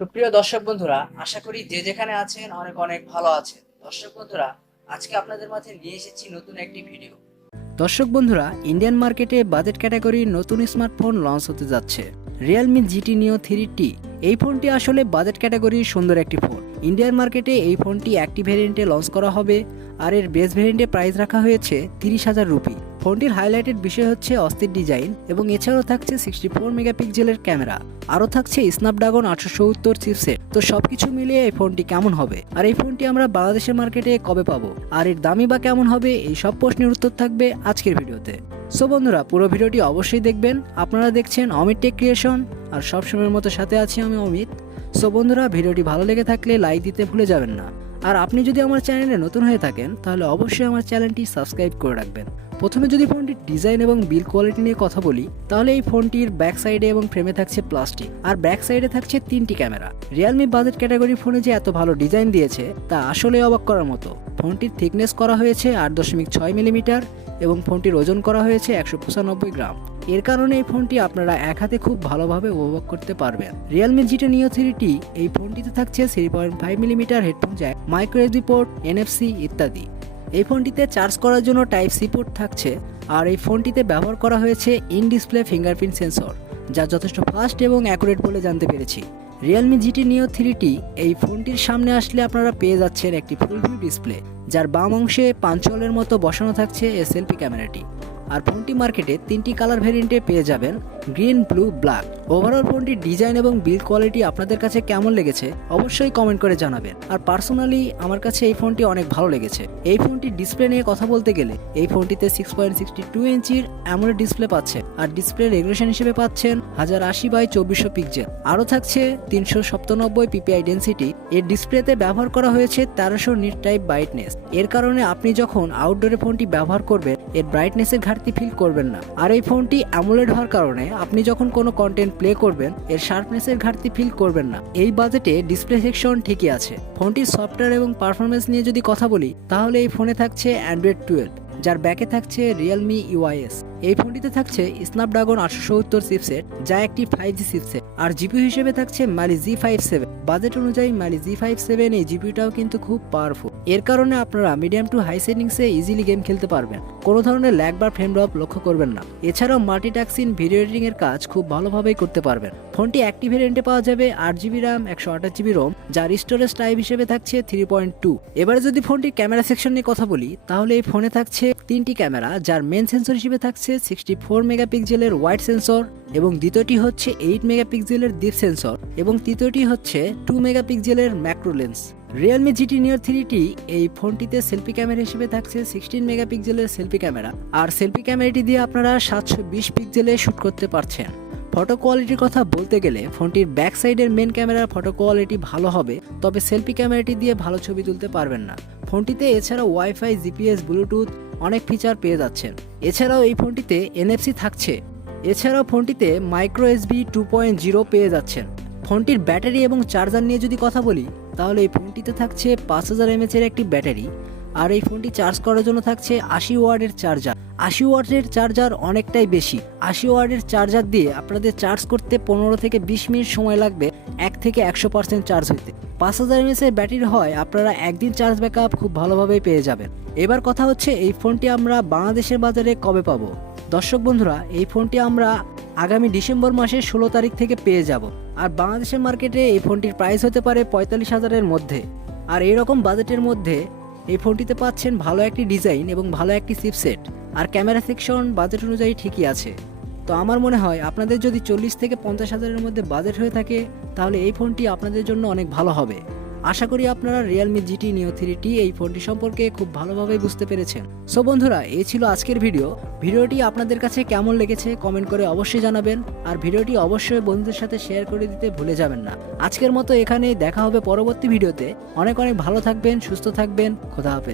সুপ্রিয় দর্শক বন্ধুরা, আশা করি যে যেখানে আছেন অনেক অনেক ভালো আছেন। দর্শক বন্ধুরা, আজকে আপনাদের মাঝে নিয়ে এসেছি নতুন একটি ভিডিও। দর্শক বন্ধুরা, ইন্ডিয়ান মার্কেটে বাজেট ক্যাটাগরির নতুন স্মার্টফোন লঞ্চ হতে যাচ্ছে রিয়েলমি জিটি নিও 3T। এই ফোনটি আসলে বাজেট ক্যাটাগরির সুন্দর একটি ফোন। ইন্ডিয়ান মার্কেটে এই ফোনটি একটি ভেরিয়েন্টে লঞ্চ করা হবে, আর এর বেস ভেরিয়েন্টে প্রাইস রাখা হয়েছে 30,000 রুপি। ফোনটির হাইলাইটেড বিষয় হচ্ছে অস্থির ডিজাইন এবং এছাড়াও থাকছে 64 মেগাপিক্সেলের ক্যামেরা, আরও থাকছে স্ন্যাপড্রাগন 870 চিপসেট। তো সবকিছু মিলিয়ে এই ফোনটি কেমন হবে, আর এই ফোনটি আমরা বাংলাদেশের মার্কেটে কবে পাবো, আর এর দামই বা কেমন হবে, এই সব প্রশ্নের উত্তর থাকবে আজকের ভিডিওতে। সো বন্ধুরা, পুরো ভিডিওটি অবশ্যই দেখবেন। আপনারা দেখছেন অমিত টেক ক্রিয়েশন, আর সবসময়ের মতো সাথে আছি আমি অমিত। সো বন্ধুরা, ভিডিওটি ভালো লেগে থাকলে লাইক দিতে ভুলে যাবেন না। আর আপনি যদি আমার চ্যানেলে নতুন হয়ে থাকেন তাহলে অবশ্যই আমার চ্যানেলটি সাবস্ক্রাইব করে রাখবেন। প্রথমে যদি ফোনটির ডিজাইন এবং বিল্ড কোয়ালিটি নিয়ে কথা বলি, তাহলে এই ফোনটির ব্যাক সাইডে এবং ফ্রেমে থাকছে প্লাস্টিক, আর ব্যাক সাইডে থাকছে 3টি ক্যামেরা। রিয়েলমি বাজেট ক্যাটাগরি ফোনে যে এত ভালো ডিজাইন দিয়েছে তা আসলে অবাক করার মতো। ফোনটির থিকনেস করা হয়েছে 8.6 মিলিমিটার এবং ফোনটির ওজন করা হয়েছে 195 গ্রাম। এর কারণে এই ফোনটি আপনারা এক হাতে খুব ভালোভাবে উপভোগ করতে পারবেন। রিয়েলমি জিটি নিও 3T এই ফোনটিতে থাকছে 3.5 millimetre headphone Jack, micro SD port, NFC ইত্যাদি। এই ফোনটিতে চার্জ করার জন্য টাইপ সি পোর্ট থাকছে, আর এই ফোনটিতে ব্যবহার করা হয়েছে ইন ডিসপ্লে ফিঙ্গারপ্রিন্ট সেন্সর, যা যথেষ্ট ফাস্ট এবং অ্যাকুরেট বলে জানতে পেরেছি। রিয়েলমি জিটি নিও 3T এই ফোনটির সামনে আসলে আপনারা পেয়ে যাচ্ছেন একটি ফুল ভিউ ডিসপ্লে, যার বাম অংশে পাঞ্চলের মতো বসানো থাকছে এই সেলফি ক্যামেরাটি। আর ফোনটি মার্কেটে 3টি কালার ভেরিয়েন্টে পেয়ে যাবেন, গ্রিন, ব্লু, ব্ল্যাক। ওভারঅল ফোনটির ডিজাইন এবং বিল্ড কোয়ালিটি আপনাদের কাছে কেমন লেগেছে অবশ্যই কমেন্ট করে জানাবেন। আর পার্সোনালি আমার কাছে এই ফোনটি অনেক ভালো লেগেছে। এই ফোনটির ডিসপ্লে নিয়ে কথা বলতে গেলে, এই ফোনটিতে 6.62 ইঞ্চির অ্যামোলেড ডিসপ্লে পাচ্ছেন, আর ডিসপ্লে রেগুলেশন হিসেবে পাচ্ছেন 1080x2400 পিক্সেল। আরও থাকছে 397 পিপিআই ডেন্সিটি। এর ডিসপ্লেতে ব্যবহার করা হয়েছে 1300 নিট টাইপ ব্রাইটনেস। এর কারণে আপনি যখন আউটডোরে ফোনটি ব্যবহার করবেন এর ব্রাইটনেসের ঘাটতি ফিল করবেন না। আর এই ফোনটি অ্যামোলেড হওয়ার কারণে আপনি যখন কোনো কন্টেন্ট প্লে করবেন এর শার্পনেসের ঘাটতি ফিল করবেন না। এই বাজেটে ডিসপ্লে সেকশন ঠিকই আছে। ফোনটির সফটওয়্যার এবং পারফরমেন্স নিয়ে যদি কথা বলি, তাহলে এই ফোনে থাকছে অ্যান্ড্রয়েড 12, যার ব্যাকে থাকছে রিয়েলমি ইউআইএস। এই ফোনটিতে থাকছে স্ন্যাপড্রাগন 870 চিপসেট, যা একটি 5G চিপসেট, আর জিপিইউ হিসেবে থাকছে মালি G57। বাজেট অনুযায়ী মালি G57 এই জিপিইউটাও কিন্তু খুব পাওয়ারফুল। এর কারণে আপনারা মিডিয়াম টু হাই সেটিংসে ইজিলি গেম খেলতে পারবেন, কোনো ধরনের ল্যাগ বা ফ্রেম ড্রপ লক্ষ্য করবেন না। এছাড়াও মাল্টিটাস্কিং ভিডিও এডিটিং এর কাজ খুব ভালোভাবেই করতে পারবেন। ফোনটি একটি ভেরিয়েন্টে পাওয়া যাবে 8GB RAM, 128GB ROM, যার স্টোরেজ টাইপ হিসেবে থাকছে 3.2। এবারে যদি ফোনটির ক্যামেরা সেকশন নিয়ে কথা বলি, তাহলে এই ফোনে থাকছে 3টি ক্যামেরা, যার মেন সেন্সর হিসেবে থাকছে 64 মেগাপিক্সেলের ওয়াইড সেন্সর, এবং দ্বিতীয়টি হচ্ছে 8 মেগাপিক্সেলের ডিপ সেন্সর, এবং তৃতীয়টি হচ্ছে 2 মেগাপিক্সেলের ম্যাক্রো লেন্স। রিয়েলমি জিটি নিও 3T এই ফোনটিতে সেলফি ক্যামেরা হিসেবে থাকছে 16 মেগাপিক্সেলের সেলফি ক্যামেরা, আর সেলফি ক্যামেরাটি দিয়ে আপনারা 720 পিক্সেলে শ্যুট করতে পারছেন। ফটো কোয়ালিটির কথা বলতে গেলে ফোনটির ব্যাক সাইডের মেন ক্যামেরার ফটো কোয়ালিটি ভালো হবে, তবে সেলফি ক্যামেরাটি দিয়ে ভালো ছবি তুলতে পারবেন না। ফোনটিতে এছাড়াও ওয়াইফাই, জিপিএস, ব্লুটুথ অনেক ফিচার পেয়ে যাচ্ছেন। এছাড়াও এই ফোনটিতে এনএফসি থাকছে। এছাড়াও ফোনটিতে মাইক্রো এসডি 2.0 পেয়ে যাচ্ছেন। ফোনটির ব্যাটারি এবং চার্জার নিয়ে যদি কথা বলি, তাহলে এই ফোনটিতে থাকছে 5000 mAh এর একটি ব্যাটারি, আর এই ফোনটি চার্জ করার জন্য থাকছে 80 ওয়াটের চার্জার। 80 ওয়াটের চার্জার অনেকটাই বেশি। 80 ওয়াটের চার্জার দিয়ে আপনাদের চার্জ করতে 15 থেকে 20 মিনিট সময় লাগবে 1 থেকে 100% চার্জ হইতে। 5000 mAh এর ব্যাটারি হয় আপনারা একদিন চার্জ ব্যাকআপ খুব ভালোভাবেই পেয়ে যাবেন। এবার কথা হচ্ছে এই ফোনটি আমরা বাংলাদেশের বাজারে কবে পাবো। দর্শক বন্ধুরা, এই ফোনটি আমরা আগামী ডিসেম্বর মাসের 16 তারিখ থেকে পেয়ে যাব, আর বাংলাদেশের মার্কেটে এই ফোনটির প্রাইস হতে পারে 45,000-এর মধ্যে। আর এইরকম বাজেটের মধ্যে এই ফোনটিতে পাচ্ছেন ভালো একটি ডিজাইন এবং ভালো একটি চিপসেট, আর ক্যামেরা সেকশন বাজেট অনুযায়ী ঠিকই আছে। তো আমার মনে হয় আপনাদের যদি 40 থেকে 50,000-এর মধ্যে বাজেট হয়ে থাকে, তাহলে এই ফোনটি আপনাদের জন্য অনেক ভালো হবে। আশা করি আপনারা রিয়েলমি জিটি নিও 3T এই ফোনটি সম্পর্কে খুব ভালোভাবে বুঝতে পেরেছেন। সো বন্ধুরা, এই ছিল আজকের ভিডিওটি আপনাদের কাছে কেমন লেগেছে কমেন্ট করে অবশ্যই জানাবেন, আর ভিডিওটি অবশ্যই বন্ধুদের সাথে শেয়ার করে দিতে ভুলে যাবেন না। আজকের মতো এখানেই, দেখা হবে পরবর্তী ভিডিওতে। অনেক অনেক ভালো থাকবেন, সুস্থ থাকবেন, খোদা হাফেজ।